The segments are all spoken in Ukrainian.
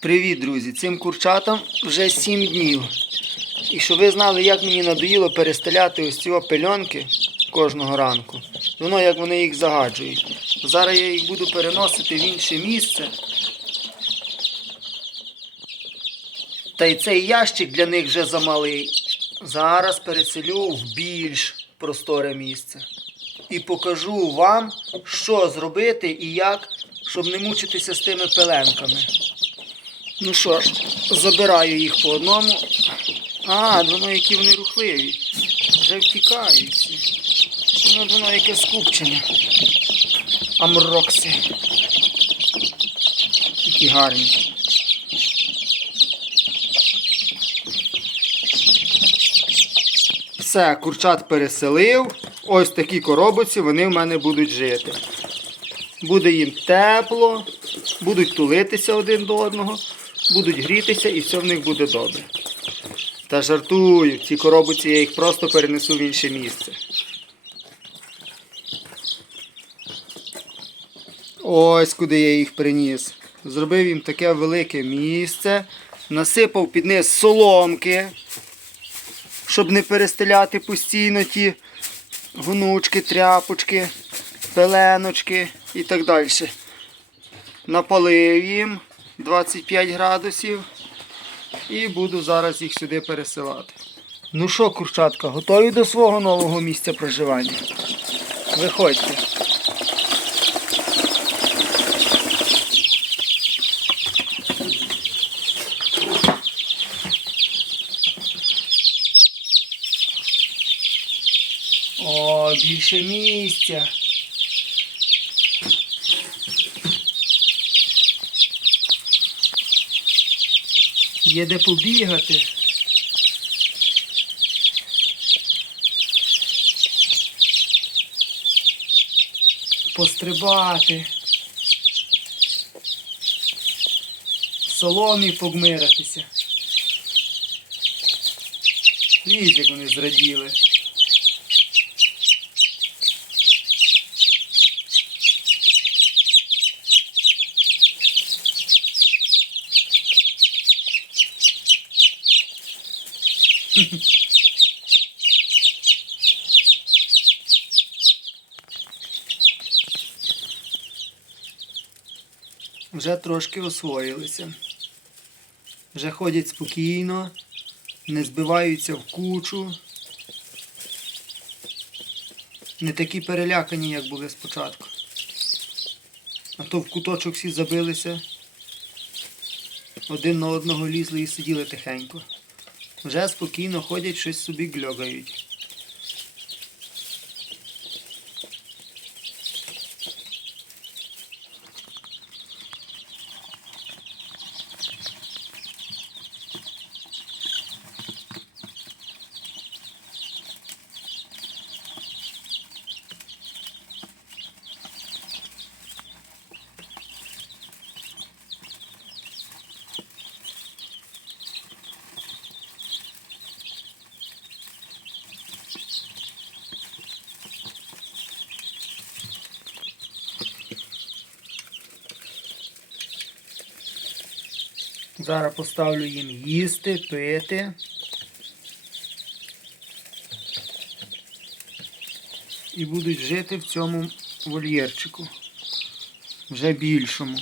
Привіт, друзі! Цим курчатам вже 7 днів. І щоб ви знали, як мені надоїло перестеляти ось ці пельонки кожного ранку. Воно як вони їх загаджують. Зараз я їх буду переносити в інше місце. Та й цей ящик для них вже замалий. Зараз переселю в більш просторе місце. І покажу вам, що зробити і як, щоб не мучитися з тими пеленками. Ну що ж, забираю їх по одному. А, воно які вони рухливі. Вже втікають. всі. Воно яке скупчення. Амрокси. Які гарні. Все, курчат переселив. Ось такі коробоці вони в мене будуть жити. Буде їм тепло, будуть тулитися один до одного, будуть грітися і все в них буде добре. Та жартую, ці коробоці я їх просто перенесу в інше місце. Ось куди я їх приніс. Зробив їм таке велике місце, насипав під низ соломки, щоб не перестеляти постійно ті гнучки, тряпочки, пеленочки і так далі. Напалив їм 25 градусів і буду зараз їх сюди пересилати. Ну що, курчатка, готові до свого нового місця проживання? Виходьте. О, більше місця. Є де побігати. Пострибати. В соломі погмиратися. Видите, як вони зраділи. Вже трошки освоїлися. Вже ходять спокійно, не збиваються в кучу. Не такі перелякані, як були спочатку. А то в куточок всі забилися, один на одного лізли і сиділи тихенько. Вже спокійно ходять, щось собі гльогають. Зараз поставлю їм їсти, пити. І будуть жити в цьому вольєрчику. Вже більшому.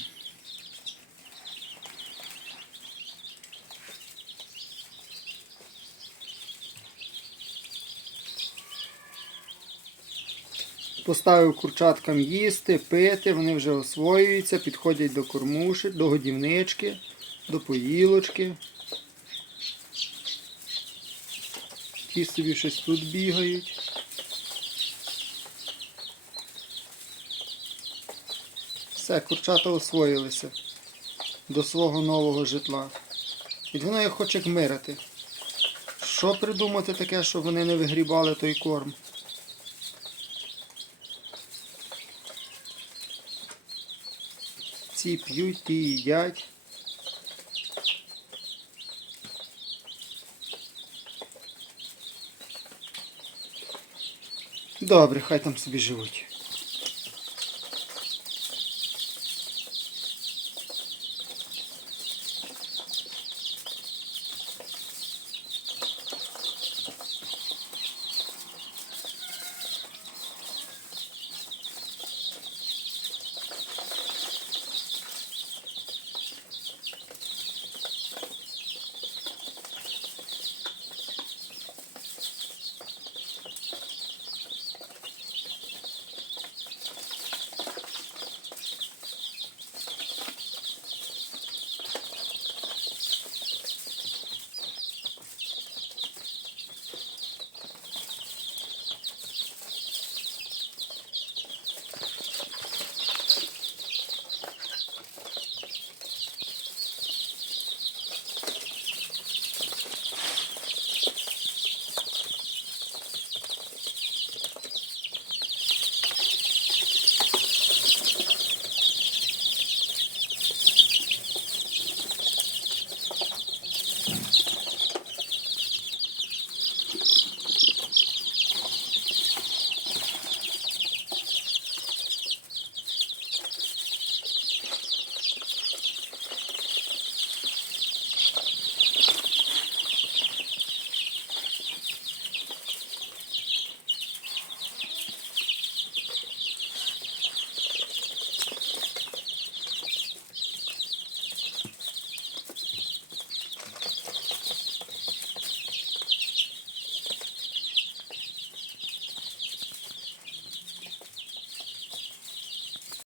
Поставив курчаткам їсти, пити, вони вже освоюються, підходять до кормуші, до годівнички, до поїлочки. Ті собі щось тут бігають. Все, курчата освоїлися до свого нового житла. І воно їх хоче кмирити. Що придумати таке, щоб вони не вигрібали той корм? Ці п'ють, ті їдять. Добре, хай там собі живуть.